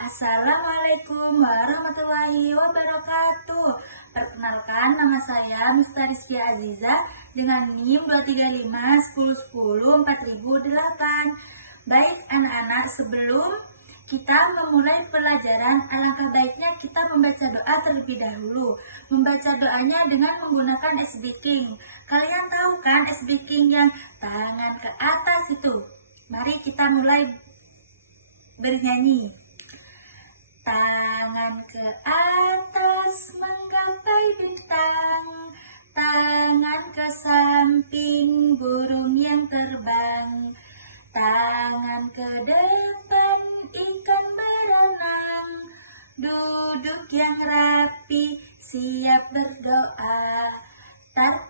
Assalamualaikum warahmatullahi wabarakatuh. Perkenalkan, nama saya Mifta Rizky Aziza dengan NIM 23510104008. Baik anak-anak, sebelum kita memulai pelajaran, alangkah baiknya kita membaca doa terlebih dahulu. Membaca doanya dengan menggunakan SBking. Kalian tahu kan SBking yang tangan ke atas itu? Mari kita mulai bernyanyi. Tangan ke atas menggapai bintang, tangan ke samping burung yang terbang, tangan ke depan ikan berenang, duduk yang rapi siap berdoa,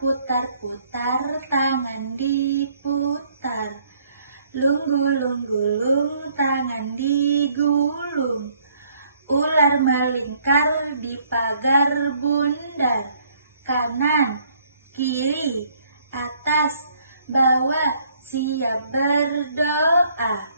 putar-putar tangan diputar, lunggu-lunggu tangan digulung, ular melingkar di pagar bundar, kanan, kiri, atas, bawah, siap berdoa.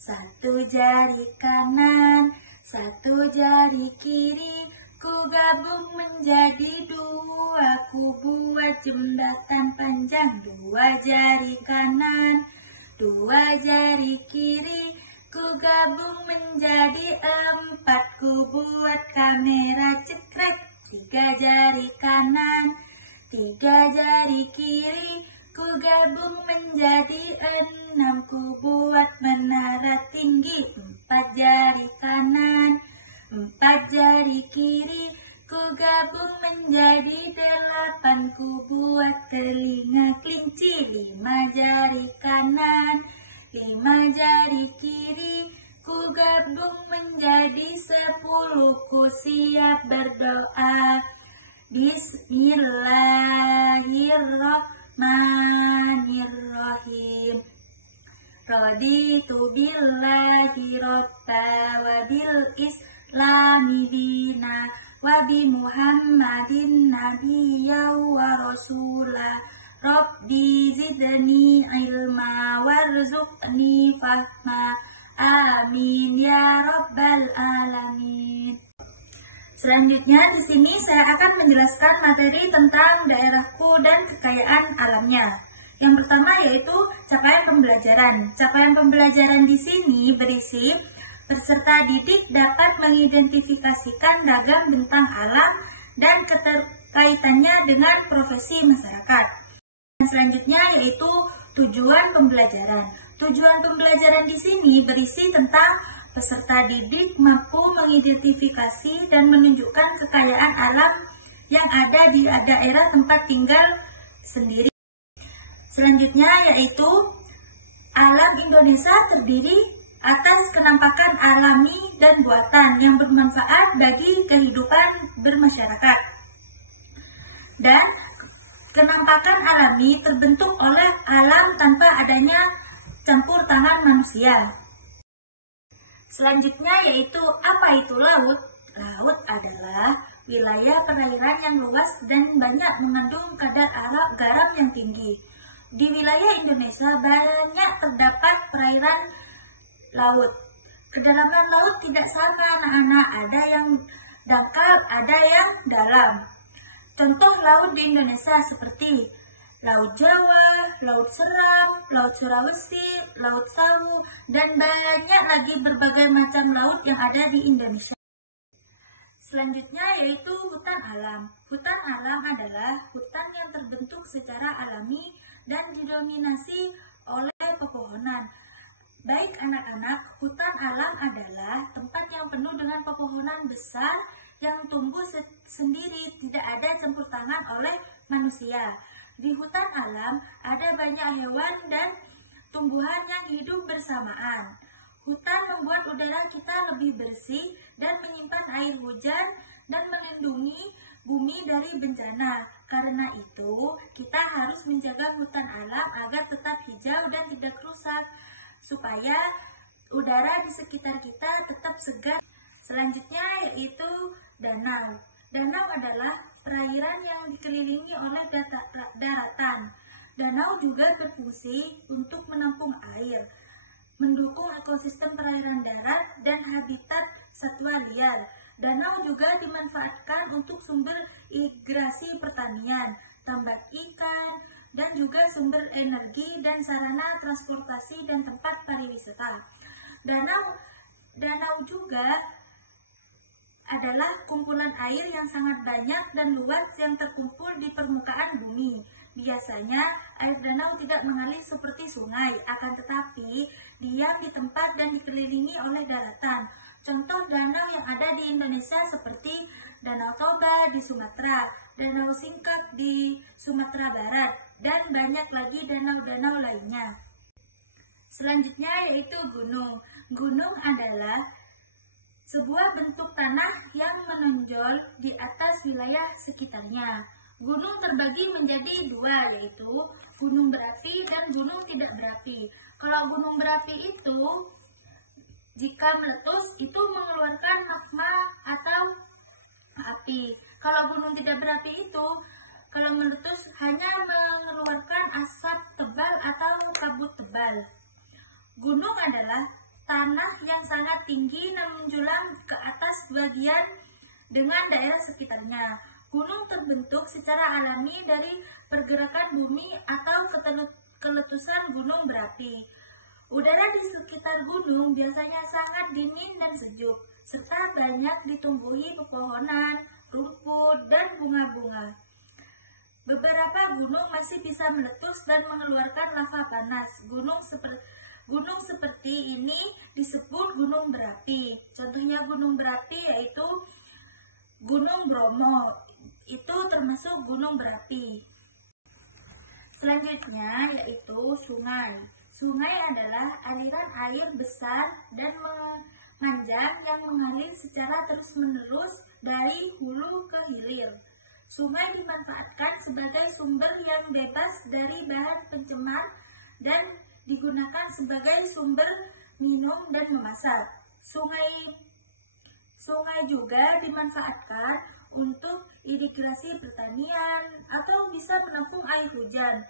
Satu jari kanan, satu jari kiri, ku gabung menjadi dua, ku buat jembatan panjang. Dua jari kanan, dua jari kiri, ku gabung menjadi empat, ku buat kamera cekrek. Tiga jari kanan, tiga jari kiri, ku gabung menjadi enam, ku buat menara tinggi. Empat jari kanan, empat jari kiri, ku gabung menjadi delapan, ku buat telinga kelinci. Lima jari kanan, lima jari kiri, ku gabung menjadi 10, ku siap berdoa. Bismillahirrahmanirrahim. Raditu billahi robba wa bil islami dina wa bi muhammadin nabiyya wa rasulah. Rabbi zidni ilma warzuqni fahma. Amin ya rabbal alamin. Selanjutnya di sini saya akan menjelaskan materi tentang daerahku dan kekayaan alamnya. Yang pertama yaitu capaian pembelajaran. Capaian pembelajaran di sini berisi peserta didik dapat mengidentifikasikan ragam bentang alam dan keterkaitannya dengan profesi masyarakat. Selanjutnya yaitu tujuan pembelajaran. Tujuan pembelajaran di sini berisi tentang peserta didik mampu mengidentifikasi dan menunjukkan kekayaan alam yang ada di daerah tempat tinggal sendiri. Selanjutnya yaitu alam Indonesia terdiri atas kenampakan alami dan buatan yang bermanfaat bagi kehidupan bermasyarakat. Dan kenampakan alami terbentuk oleh alam tanpa adanya campur tangan manusia. Selanjutnya yaitu apa itu laut? Laut adalah wilayah perairan yang luas dan banyak mengandung kadar garam yang tinggi. Di wilayah Indonesia banyak terdapat perairan laut. Kedalaman laut tidak sama anak-anak, ada yang dangkal, ada yang dalam. Contoh laut di Indonesia seperti Laut Jawa, Laut Seram, Laut Sulawesi, Laut Sawu, dan banyak lagi berbagai macam laut yang ada di Indonesia. Selanjutnya yaitu hutan alam. Hutan alam adalah hutan yang terbentuk secara alami dan didominasi oleh pepohonan. Baik anak-anak, hutan alam adalah tempat yang penuh dengan pepohonan besar yang tumbuh sendiri, tidak ada campur tangan oleh manusia. Di hutan alam ada banyak hewan dan tumbuhan yang hidup bersamaan. Hutan membuat udara kita lebih bersih dan menyimpan air hujan dan melindungi bumi dari bencana. Karena itu, kita harus menjaga hutan alam agar tetap hijau dan tidak rusak, supaya udara di sekitar kita tetap segar. Selanjutnya yaitu danau. Danau adalah perairan yang dikelilingi oleh daratan. Danau juga berfungsi untuk menampung air, mendukung ekosistem perairan darat dan habitat satwa liar. Danau juga dimanfaatkan untuk sumber irigasi pertanian, tambak ikan, dan juga sumber energi dan sarana transportasi dan tempat pariwisata. Danau juga adalah kumpulan air yang sangat banyak dan luas yang terkumpul di permukaan bumi. Biasanya air danau tidak mengalir seperti sungai, akan tetapi diam di tempat dan dikelilingi oleh daratan. Contoh danau yang ada di Indonesia seperti Danau Toba di Sumatera, Danau Singkak di Sumatera Barat, dan banyak lagi danau-danau lainnya. Selanjutnya yaitu gunung. Gunung adalah sebuah bentuk tanah yang menonjol di atas wilayah sekitarnya. Gunung terbagi menjadi dua, yaitu gunung berapi dan gunung tidak berapi. Kalau gunung berapi itu, jika meletus, itu mengeluarkan magma atau api. Kalau gunung tidak berapi itu, kalau meletus hanya mengeluarkan asap tebal atau kabut tebal. Gunung adalah tanah yang sangat tinggi dan menjulang ke atas bagian dengan daerah sekitarnya. Gunung terbentuk secara alami dari pergerakan bumi atau keletusan gunung berapi. Udara di sekitar gunung biasanya sangat dingin dan sejuk, serta banyak ditumbuhi pepohonan, rumput, dan bunga-bunga. Beberapa gunung masih bisa meletus dan mengeluarkan lava panas. Gunung seperti ini disebut gunung berapi. Contohnya gunung berapi yaitu Gunung Bromo. Itu termasuk gunung berapi. Selanjutnya yaitu sungai. Sungai adalah aliran air besar dan memanjang yang mengalir secara terus-menerus dari hulu ke hilir. Sungai dimanfaatkan sebagai sumber yang bebas dari bahan pencemar dan digunakan sebagai sumber minum dan memasak. Sungai juga dimanfaatkan untuk irigasi pertanian atau bisa menampung air hujan,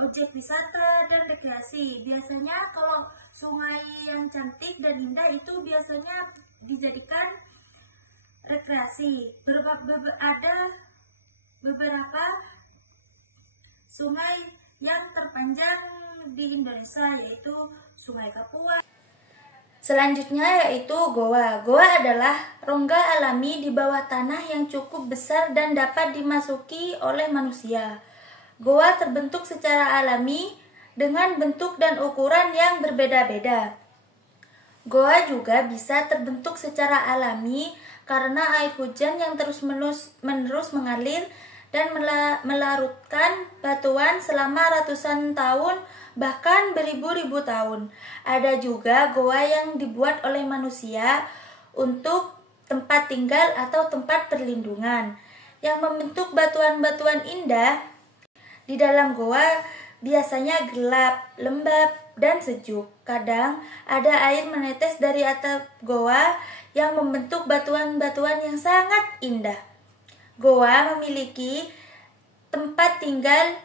objek wisata, dan rekreasi. Biasanya kalau sungai yang cantik dan indah itu biasanya dijadikan rekreasi. Ada beberapa sungai yang terpanjang di Indonesia yaitu Sungai Kapuas. Selanjutnya yaitu goa. Goa adalah rongga alami di bawah tanah yang cukup besar dan dapat dimasuki oleh manusia. Goa terbentuk secara alami dengan bentuk dan ukuran yang berbeda-beda. Goa juga bisa terbentuk secara alami karena air hujan yang terus-menerus mengalir dan melarutkan batuan selama ratusan tahun bahkan beribu-ribu tahun. Ada juga goa yang dibuat oleh manusia untuk tempat tinggal atau tempat perlindungan yang membentuk batuan-batuan indah. Di dalam goa biasanya gelap, lembab, dan sejuk. Kadang ada air menetes dari atap goa yang membentuk batuan-batuan yang sangat indah. Goa memiliki tempat tinggal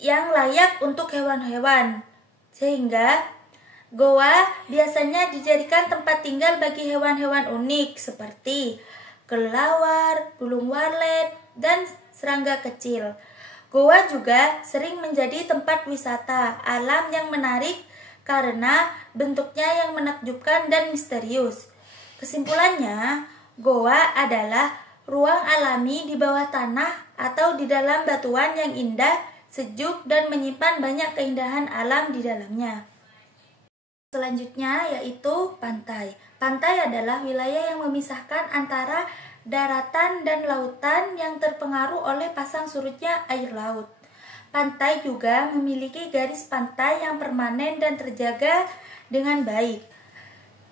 yang layak untuk hewan-hewan, sehingga goa biasanya dijadikan tempat tinggal bagi hewan-hewan unik seperti kelelawar, burung walet, dan serangga kecil. Goa juga sering menjadi tempat wisata alam yang menarik karena bentuknya yang menakjubkan dan misterius. Kesimpulannya, goa adalah ruang alami di bawah tanah atau di dalam batuan yang indah, sejuk, dan menyimpan banyak keindahan alam di dalamnya. Selanjutnya yaitu pantai. Pantai adalah wilayah yang memisahkan antara daratan dan lautan yang terpengaruh oleh pasang surutnya air laut. Pantai juga memiliki garis pantai yang permanen dan terjaga dengan baik.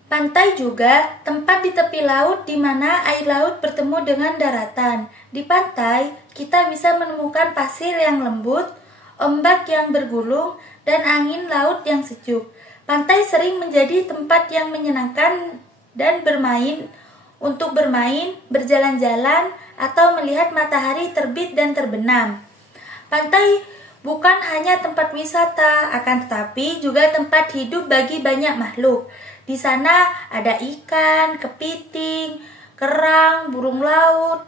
Pantai juga tempat di tepi laut di mana air laut bertemu dengan daratan. Di pantai, kita bisa menemukan pasir yang lembut, ombak yang bergulung, dan angin laut yang sejuk. Pantai sering menjadi tempat yang menyenangkan dan untuk bermain, berjalan-jalan, atau melihat matahari terbit dan terbenam. Pantai bukan hanya tempat wisata, akan tetapi juga tempat hidup bagi banyak makhluk. Di sana ada ikan, kepiting, kerang, burung laut,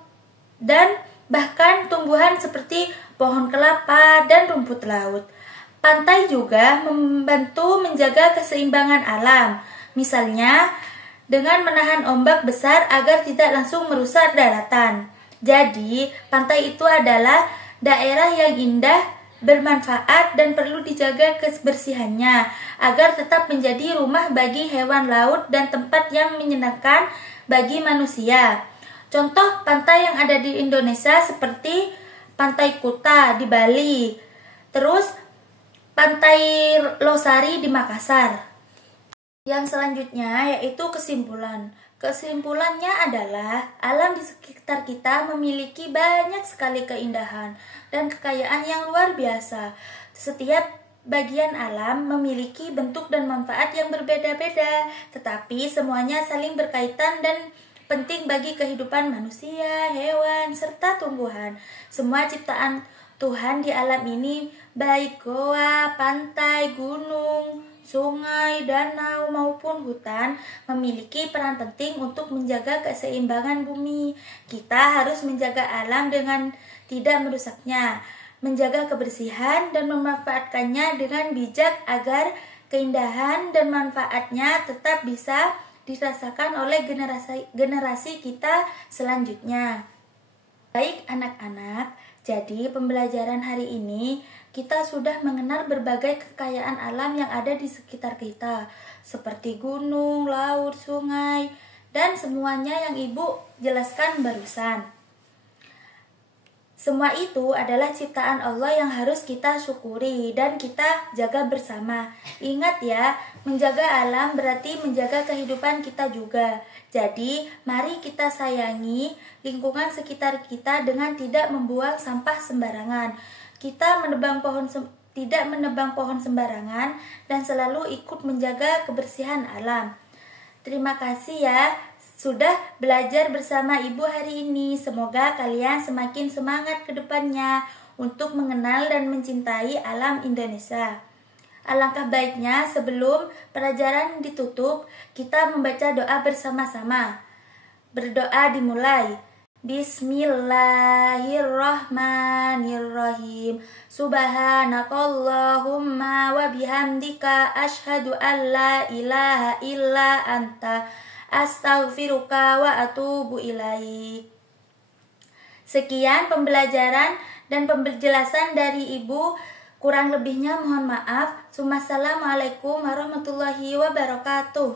dan bahkan tumbuhan seperti pohon kelapa dan rumput laut. Pantai juga membantu menjaga keseimbangan alam, misalnya dengan menahan ombak besar agar tidak langsung merusak daratan. Jadi, pantai itu adalah daerah yang indah, bermanfaat, dan perlu dijaga kebersihannya agar tetap menjadi rumah bagi hewan laut dan tempat yang menyenangkan bagi manusia. Contoh pantai yang ada di Indonesia seperti Pantai Kuta di Bali, terus Pantai Losari di Makassar. Yang selanjutnya yaitu kesimpulan. Kesimpulannya adalah alam di sekitar kita memiliki banyak sekali keindahan dan kekayaan yang luar biasa. Setiap bagian alam memiliki bentuk dan manfaat yang berbeda-beda, tetapi semuanya saling berkaitan dan penting bagi kehidupan manusia, hewan, serta tumbuhan. Semua ciptaan Tuhan di alam ini, baik goa, pantai, gunung, sungai, danau, maupun hutan, memiliki peran penting untuk menjaga keseimbangan bumi. Kita harus menjaga alam dengan tidak merusaknya, menjaga kebersihan dan memanfaatkannya dengan bijak agar keindahan dan manfaatnya tetap bisa dirasakan oleh generasi kita selanjutnya. Baik anak-anak, jadi pembelajaran hari ini kita sudah mengenal berbagai kekayaan alam yang ada di sekitar kita, seperti gunung, laut, sungai, dan semuanya yang Ibu jelaskan barusan. Semua itu adalah ciptaan Allah yang harus kita syukuri dan kita jaga bersama. Ingat ya, menjaga alam berarti menjaga kehidupan kita juga. Jadi, mari kita sayangi lingkungan sekitar kita dengan tidak membuang sampah sembarangan. Kita tidak menebang pohon sembarangan dan selalu ikut menjaga kebersihan alam. Terima kasih ya sudah belajar bersama Ibu hari ini. Semoga kalian semakin semangat ke depannya untuk mengenal dan mencintai alam Indonesia. Alangkah baiknya sebelum pelajaran ditutup, kita membaca doa bersama-sama. Berdoa dimulai. Bismillahirrahmanirrahim. Subhanakallahumma wa bihamdika asyhadu an la ilaha illa anta astaghfiruka wa atubu ilaik. Sekian pembelajaran dan penjelasan dari Ibu. Kurang lebihnya mohon maaf. Wassalamualaikum warahmatullahi wabarakatuh.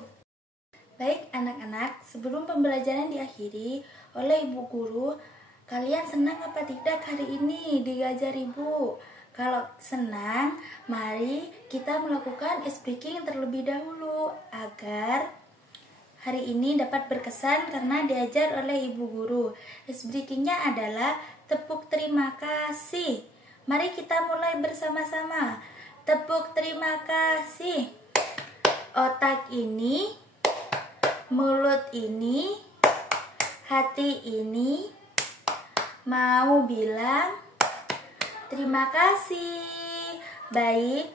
Baik anak-anak, sebelum pembelajaran diakhiri oleh Ibu Guru, kalian senang apa tidak hari ini diajar Ibu? Kalau senang, mari kita melakukan speaking terlebih dahulu agar hari ini dapat berkesan karena diajar oleh Ibu Guru. Speakingnya adalah tepuk terima kasih. Mari kita mulai bersama-sama. Tepuk terima kasih. Otak ini, mulut ini, hati ini mau bilang terima kasih. Baik,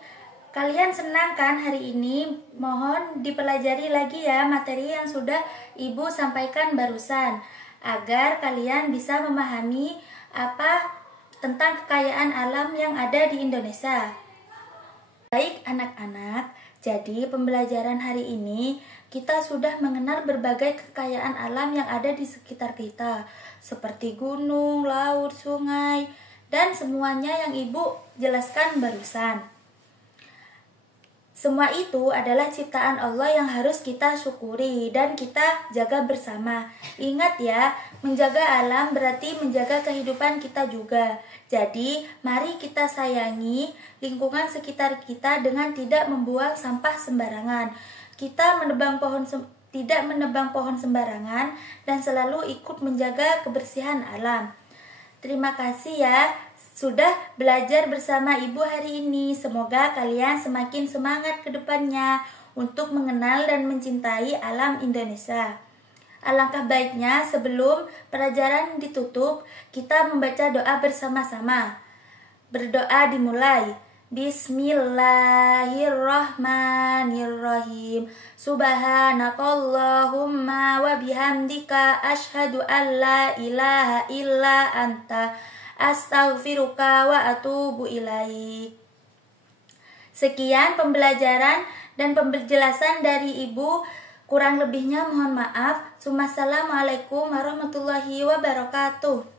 kalian senang kan hari ini? Mohon dipelajari lagi ya materi yang sudah Ibu sampaikan barusan, agar kalian bisa memahami apa tentang kekayaan alam yang ada di Indonesia. Baik anak-anak, jadi pembelajaran hari ini kita sudah mengenal berbagai kekayaan alam yang ada di sekitar kita, seperti gunung, laut, sungai, dan semuanya yang Ibu jelaskan barusan. Semua itu adalah ciptaan Allah yang harus kita syukuri dan kita jaga bersama. Ingat ya, menjaga alam berarti menjaga kehidupan kita juga. Jadi, mari kita sayangi lingkungan sekitar kita dengan tidak membuang sampah sembarangan. Kita tidak menebang pohon sembarangan dan selalu ikut menjaga kebersihan alam. Terima kasih ya sudah belajar bersama Ibu hari ini. Semoga kalian semakin semangat ke depannya untuk mengenal dan mencintai alam Indonesia. Alangkah baiknya sebelum pelajaran ditutup, kita membaca doa bersama-sama. Berdoa dimulai. Bismillahirrahmanirrahim. Subhanakallahumma wa bihamdika asyhadu an la ilaha illa anta astaghfiruka wa atubu ilaik. Sekian pembelajaran dan penjelasan dari Ibu. Kurang lebihnya mohon maaf. Assalamualaikum warahmatullahi wabarakatuh.